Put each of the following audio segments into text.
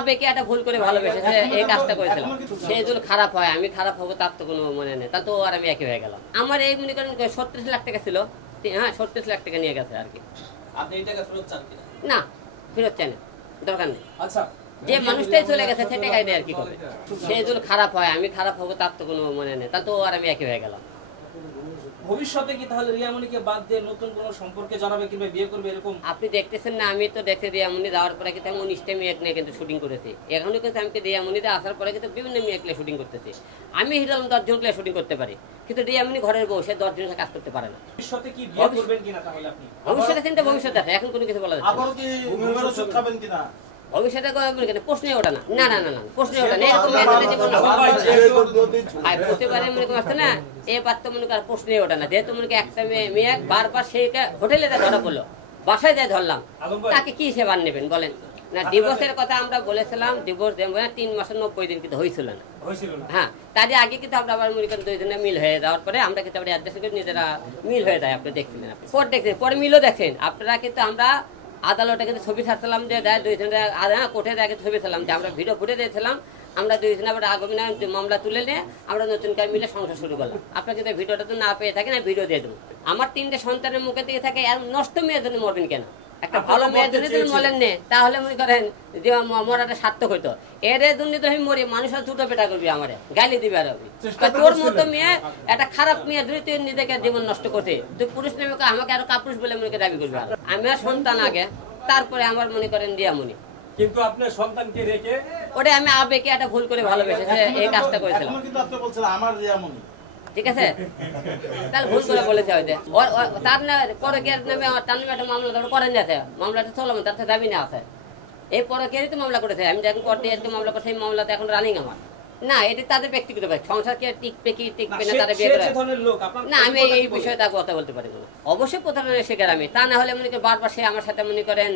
আবেগে একটা ভুল করে ভালোবেসেছে, এই কাজটা করেছিলাম। সেই যদি খারাপ হয়, আমি খারাপ হবো তার তো কোনো মনে নেই, তা তো আর আমি একই হয়ে গেলাম। আমার এই মনে করেন ৩৭ লাখ টাকা ছিল, হ্যাঁ ৩৭ লাখ টাকা নিয়ে গেছে আর কি। আপনি এই টাকা ফেরত চান কিনা? না, ফেরত চাই না, দরকার নেই। আচ্ছা, যে মানুষটাই চলে গেছে সে টাকাই দেয় আর কি করবে। সে যদি খারাপ হয়, আমি খারাপ হবো তার তো কোনো মনে নেই, তা তো আর আমি একই হয়ে গেলাম। ভবিষ্যতে কি তাহলে রিয়ামণিকে বাদ দিয়ে নতুন কোনো সম্পর্কে জড়াবে কিংবা বিয়ে করবে এরকম? আপনি দেখতেছেন না, আমি তো দেখতে রিয়ামণি যাওয়ার পরে কিন্তু আমি 19টা মেয়ে নিয়ে কিন্তু শুটিং করেছি। এখনো কিন্তু আমি রিয়ামণিতে আসার পরে কিন্তু বিভিন্ন মেয়ে শুটিং করতেছি। আমি হিরো আলম 10 জন শুটিং করতে পারি, কিন্তু রিয়ামণি ঘরের বউ, সে 10 জনের কাজ করতে পারে না। ভবিষ্যতে কি বিয়ে করবেন কিনা তাহলে আপনি? ভবিষ্যতে চিন্তা ভবিষ্যৎ আছে, এখন কোনো কিছু বলা যাচ্ছে না। আবারো কি মেয়ের ওষুধ খাবেন কিনা? ভবিষ্যতে প্রশ্নই ওঠে না, না না না না, প্রশ্নই ওঠে না। এরকম জীবন প্রতিবারে মনে করছে না, এবার তো মনে কর প্রশ্নই ওঠে না। যেহেতু মনে একটা মেয়ে বারবার সেই হোটেলে ধরা পড়লো, বাসায় যায় ধরলাম, তাকে কি সেবা নেবেন বলেন? না, ডিভোর্সের কথা আমরা বলেছিলাম, ডিভোর্স দেবো না, 3 মাসের 90 দিন কিন্তু হয়েছিল না। হ্যাঁ, তাদের আগে কিন্তু আমরা আবার মনে করেন 2 জনে মিল হয়ে যাওয়ার পরে আমরা কিন্তু আবার অ্যাডজাস্ট করে নিজেরা মিল হয়ে যায়। আপনি দেখছিলেন, আপনি পরে দেখছেন, পরে মিলও দেখেন আপনারা। কিন্তু আমরা আদালতে কিন্তু ছবি ছাড়ছিলাম যে দেয় 2 জনের, কোর্টে দেখে ছবি ছাড়লাম যে আমরা ভিডিও ফুটে দিয়েছিলাম, আমরা 2 জনে আবার আগামী মামলা তুলে নিয়ে আমরা নতুন করে মিলে সংসার শুরু করলাম। আপনার যদি ভিডিওটা তো না পেয়ে থাকেন, আমি ভিডিও দিয়ে দেবো। আমার 3টে সন্তানের মুখে দিয়ে থাকে, আর নষ্ট মেয়ের জন্য মরবেন কেন? একটা ভালো মেয়ের জন্য যদি মরেন নে, তাহলে মনে করেন যে মরাটা সার্থক হইতো। এর জন্য তো আমি মরি, মানুষ আর দুটো পেটা করবি, আমার গালি দিবে। আর তোর মতো মেয়ে, একটা খারাপ মেয়ে যদি তুই নিজেকে জীবন নষ্ট করতে, তুই পুরুষ নামে আমাকে আরো কাপুরুষ বলে মনে দাবি করবি। আমি আর সন্তান আগে, তারপরে আমার মনে করেন রিয়ামণি। কিন্তু আপনার সন্তানকে রেখে ওটা আমি আবেগে একটা ভুল করে ভালোবেসেছে, এই কাজটা করেছিলাম। কিন্তু আপনি বলছেন আমার রিয়ামণি, ঠিক আছে, তাহলে ভুল করে বলেছে হয়তো। তার না পরে নামে তার নামে একটা মামলা করেন যাচ্ছে, মামলাটা চললাম, তার দাবি না আছে। এই পরে কে তো মামলা করেছে, আমি যখন কোর্টে মামলা করছি, এই মামলাতে এখন রানিং আমার। না, এটা তাদের ব্যক্তিগত ব্যাপার, সংসার কি টিকবে কি টিকবে না, তারা বিয়ে করে না, আমি এই বিষয়ে তার কথা বলতে পারি না। অবশ্যই প্রতারণার শিকার আমি, তা না হলে মনে করেন বারবার সে আমার সাথে মনে করেন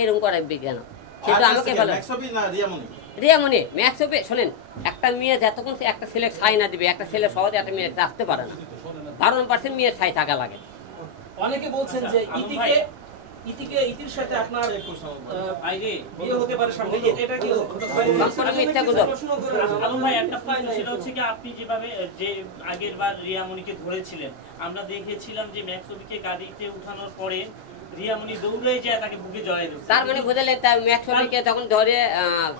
এরকম করে বিজ্ঞান। কিন্তু আমাকে ভালো রিয়ামণি ম্যাক্স হবে। শোনেন, একটা মেয়ে যতক্ষণ একটা ছেলে ছাই না দিবে, একটা ছেলে সহজে একটা মেয়ে আসতে পারে না। 12% মেয়ের ছাই থাকা লাগে। অনেকে বলছেন যে ইতির সাথে আপনার বিয়ে হতে পারে সামনে, এটা কি মিথ্যা কথা? আলম ভাই, একটা প্রশ্ন, সেটা হচ্ছে কি আপনি যেভাবে যে আগের বার রিয়ামণিকে ধরেছিলেন, আমরা দেখেছিলাম যে ম্যাক্সবিকে গাড়িতে উঠানোর পরে রিয়ামণি দৌড়ে যায় তাকে বুকে জড়াই দিচ্ছে। তার মানে বুঝলেন, তার ম্যাক্সবিকে তখন ধরে,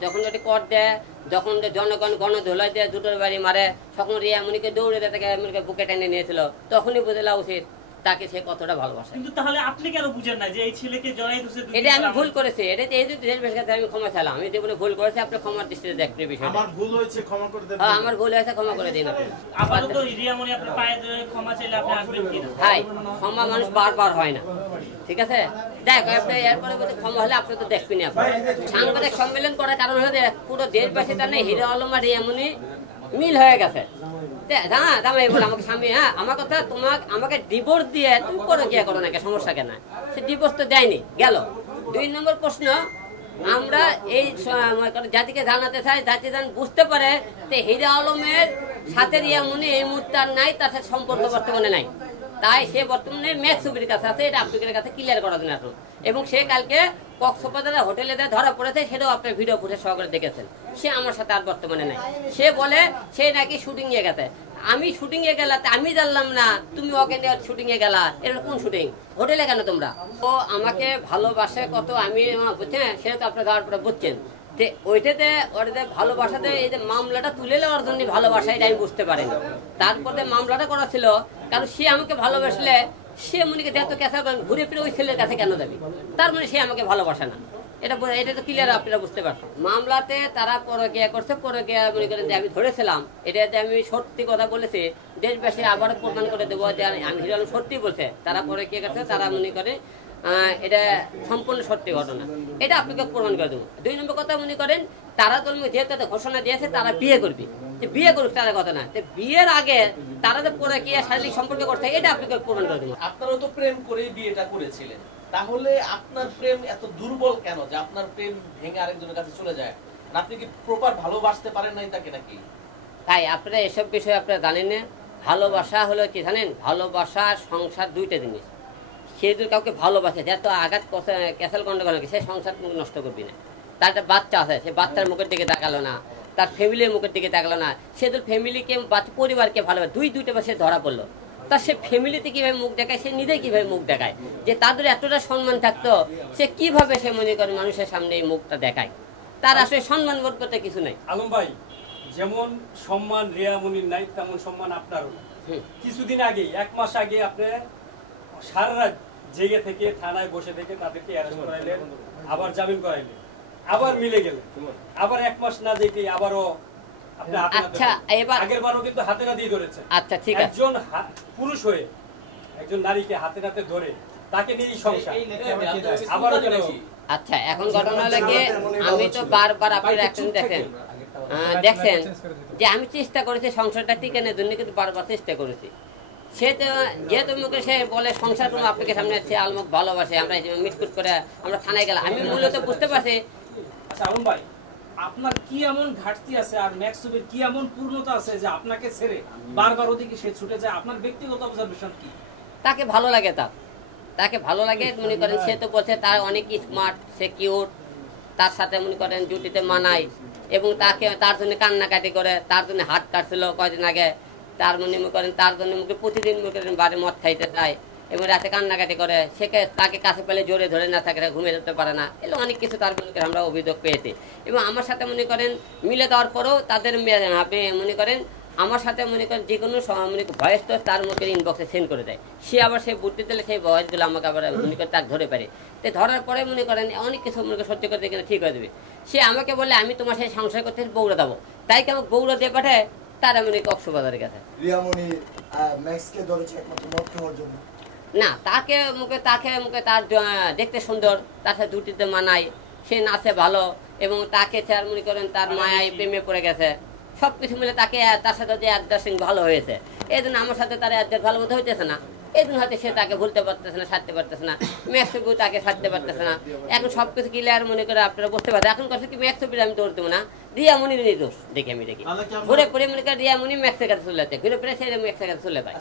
যখন ওটি কর দেয়, যখন জনগণ গণধোলাই দেয়, দুটোর বাড়ি মারে, তখন রিয়ামণিকে দৌড়ে দেয়, তাকে বুকে টেনে নিয়েছিল। তখনই বুঝলা উচিত তাকে সে কতটা ভালোবাসে। কিন্তু তাহলে আপনি কেন বুঝেন না যে এই ছেলেকে জড়াই দিচ্ছে? এটা আমি ভুল করেছি, এটা এই যে দেশের কাছে আমি ক্ষমা চাইলাম। আমি জীবনে ভুল করেছি, আপনি ক্ষমার দৃষ্টিতে দেখবেন বিষয়টা। আমার ভুল হয়েছে, ক্ষমা করে দেন। হ্যাঁ, আমার ভুল হয়েছে, ক্ষমা করে দিন আপনি। আপাতত রিয়ামণি আপনার পায়ে ধরে ক্ষমা চাইলে আপনি আসবেন কিনা? ভাই, ক্ষমা মানুষ বারবার হয় না, ঠিক আছে? দেখ, আপনি এরপরে ক্ষমা হলে আপনি তো দেখবেন। আপনি সাংবাদিক সম্মেলন করার কারণ হলো পুরো দেশবাসী তার নেই হিরো আলম আর রিয়ামণি মিল হয়ে গেছে। আমাকে স্বামী, হ্যাঁ আমার কথা, আমাকে ডিভোর্স দিয়ে তুমি করে কি করো না, সমস্যা কেন? সে ডিভোর্স তো দেয়নি, গেল। 2 নম্বর প্রশ্ন, আমরা এই জাতিকে জানাতে চাই, জাতি যেন বুঝতে পারে যে হিরো আলমের সাথে রিয়ামণি এই মুহূর্তে আর নাই, তার সাথে সম্পর্ক বর্তমানে নাই। তাই সে বর্তমানে ম্যাক্সবির কাছে আছে, এটা আপনাদের কাছে ক্লিয়ার করার জন্য আসুন। এবং সে কালকে কক্সবাজারের হোটেলে ধরা পড়েছে, সেটাও আপনার ভিডিও ফুটে সহকারে দেখেছেন। সে আমার সাথে আর বর্তমানে নাই। সে বলে সে নাকি শুটিং এ গেছে। আমি শুটিং এ গেলা, আমি জানলাম না তুমি ওকে নিয়ে শুটিং এ গেলা। এটা কোন শুটিং? হোটেলে কেন তোমরা? ও আমাকে ভালোবাসে কত, আমি বুঝছেন, সেটা তো আপনার যাওয়ার পরে বুঝছেন। ওইটাতে ওদের ভালোবাসাতে এই যে মামলাটা তুলে নেওয়ার জন্য ভালোবাসা, এটা আমি বুঝতে পারিনি। তারপরে মামলাটা করা ছিল, কারণ সে আমাকে ভালোবাসলে সে মনে যেহেতু ক্যাসার ঘুরে ফিরে ওই ছেলের কাছে কেন যাবে? তার মানে সে আমাকে ভালোবাসে না, এটা তো ক্লিয়ার, আপনারা বুঝতে পারছেন। মামলাতে তারা পরকীয়া করছে, পরকীয়া মনে করেন যে আমি ধরেছিলাম, এটাতে আমি সত্যি কথা বলেছি। দেশবাসী আবারও প্রমাণ করে দেবো যে আমি হিরো আলম সত্যি বলছে, তারা পরকীয়া করছে, তারা মনে করে এটা সম্পূর্ণ সত্যি ঘটনা, এটা আপনাকে প্রমাণ করে দেবো। 2 নম্বর কথা, মনে করেন তারা তো যেহেতু ঘোষণা দিয়েছে তারা বিয়ে করবে, বিয়ে করুক, তারা কথা না, বিয়ের আগে তারা যে পরকীয়া শারীরিক সম্পর্ক করছে, এটা আপনাকে প্রমাণ করে দেবো। আপনারা তো প্রেম করে বিয়েটা করেছিলেন, তাহলে আপনার প্রেম এত দুর্বল কেন যে আপনার প্রেম ভেঙে আরেকজনের কাছে চলে যায়? আপনি কি প্রপার ভালোবাসতে পারেন নাই তাকে নাকি? তাই আপনারা এসব বিষয়ে আপনারা জানেন না। ভালোবাসা হলো কি জানেন? ভালোবাসা সংসার 2টা জিনিস। সে যদি কাউকে ভালোবাসে, যত আঘাত ক্যাসাল গন্ডগোল, সে সংসার নষ্ট করবি না। তার একটা বাচ্চা আছে, সে বাচ্চার মুখের দিকে তাকালো না, তার ফ্যামিলির মুখের দিকে তাকালো না, সে তো ফ্যামিলিকে পরিবারকে ভালোবাসে, দুইটা সে ধরা পড়লো। তা সে ফ্যামিলিতে কিভাবে মুখ দেখায়, সে নিজে কিভাবে মুখ দেখায়, যে তাদের এতটা সম্মান থাকতো, সে কিভাবে সে মনে করে মানুষের সামনে এই মুখটা দেখায়, তার আসলে সম্মান বোধ করতে কিছু নাই। আলম ভাই, যেমন সম্মান রিয়ামনির নাই তেমন সম্মান আপনারও। কিছুদিন আগে, 1 মাস আগে আপনি সারা রাত জেগে থেকে থানায় বসে থেকে তাদেরকে অ্যারেস্ট করাইলেন, আবার জামিন করাইলেন, আবার মিলে গেলেন, আবার 1 মাস না জেগে আবারও আচ্ছা এবার আগের বারও কিন্তু হাতে না দিয়ে ধরেছেন। আচ্ছা ঠিক আছে, একজন পুরুষ হয়ে একজন নারীকে হাতে নাতে ধরে তাকে নিয়ে সংসার আবারও কেন? আচ্ছা এখন ঘটনা লাগে, আমি তো বারবার আপনারা এখন দেখেন যে আমি চেষ্টা করেছি সংসারটা টিকানোর জন্য, কিন্তু বারবার চেষ্টা করেছি। সে তো যেহেতু মুখে সে বলে সংসার কোনো আপনাকে সামনে সে আলমুখ ভালোবাসে, আমরা মিটকুট করে আমরা থানায় গেলাম, আমি মূলত বুঝতে পারছি। আচ্ছা আলম ভাই, আপনার কি এমন ঘাটতি আছে আর ম্যাক্সুবের কি এমন পূর্ণতা আছে যে আপনাকে ছেড়ে বারবার ওদিকে সে ছুটে যায়? আপনার ব্যক্তিগত অবজারভেশন কি? তাকে ভালো লাগে, তাকে ভালো লাগে মনে করেন, সে তো বলছে তার অনেক স্মার্ট, সে কিউট, তার সাথে মনে করেন জুটিতে মানায়, এবং তার জন্য কান্নাকাটি করে, তার জন্য হাত কাটছিল কয়দিন আগে, তার মনে করেন তার জন্য মুখে প্রতিদিন মুখে বাড়ি মদ খাইতে চায় এবং রাতে কান্নাকাটি করে, তাকে কাছে পেলে জোরে ধরে না থাকে, ঘুমিয়ে যেতে পারে না, এগুলো অনেক কিছু তার মনে করেন আমরা অভিযোগ পেয়েছি। এবং আমার সাথে মনে করেন মিলে দেওয়ার পরেও তাদের আপনি মনে করেন আমার সাথে মনে করেন যে কোনো ভয়েস তো তার মুখে ইনবক্সে সেন্ড করে দেয়, সে আবার সেই বুদ্ধি দিলে সেই ভয়েসগুলো আমাকে আবার মনে করেন তার ধরে পারে, তো ধরার পরে মনে করেন অনেক কিছু মনে করেন সত্যি করতে গেলে ঠিক হয়ে দেবে। সে আমাকে বলে আমি তোমার সেই সংসার করতে বৌড়া দেবো, তাই কি আমাকে বৌড়া দিয়ে পাঠায় তার মনে কক্সবাজারের কাছে। রিয়ামনি ম্যাক্সকে ধরেছে একমাত্র মদ খাওয়ার জন্য না, তাকে মুখে তার দেখতে সুন্দর, তার সাথে দুটিতে মানায়, সে নাচে ভালো, এবং তাকে তার মনে করেন তার মায়ায় প্রেমে পড়ে গেছে, সবকিছু মিলে তাকে তার সাথে যে অ্যাডজাস্টিং ভালো হয়েছে, এই জন্য আমার সাথে তার অ্যাডজাস্ট ভালো মতো হইতেছে না, এই জন্য হয়তো সে তাকে ভুলতে পারতেছে না, ছাড়তে পারতেছে না, ম্যাক্সবু তাকে ছাড়তে পারতেছে না। এখন সবকিছু ক্লিয়ার মনে করে আপনারা বুঝতে পারছেন। এখন কথা কি ম্যাক্সবির আমি দৌড় দেবো না, রিয়ামনির নির্দোষ দেখি আমি দেখি ঘুরে পরে মনে করে রিয়ামনি ম্যাক্সের কাছে চলে যাচ্ছে, ঘুরে পরে সে ম্যাক্সের কাছে চলে যায়।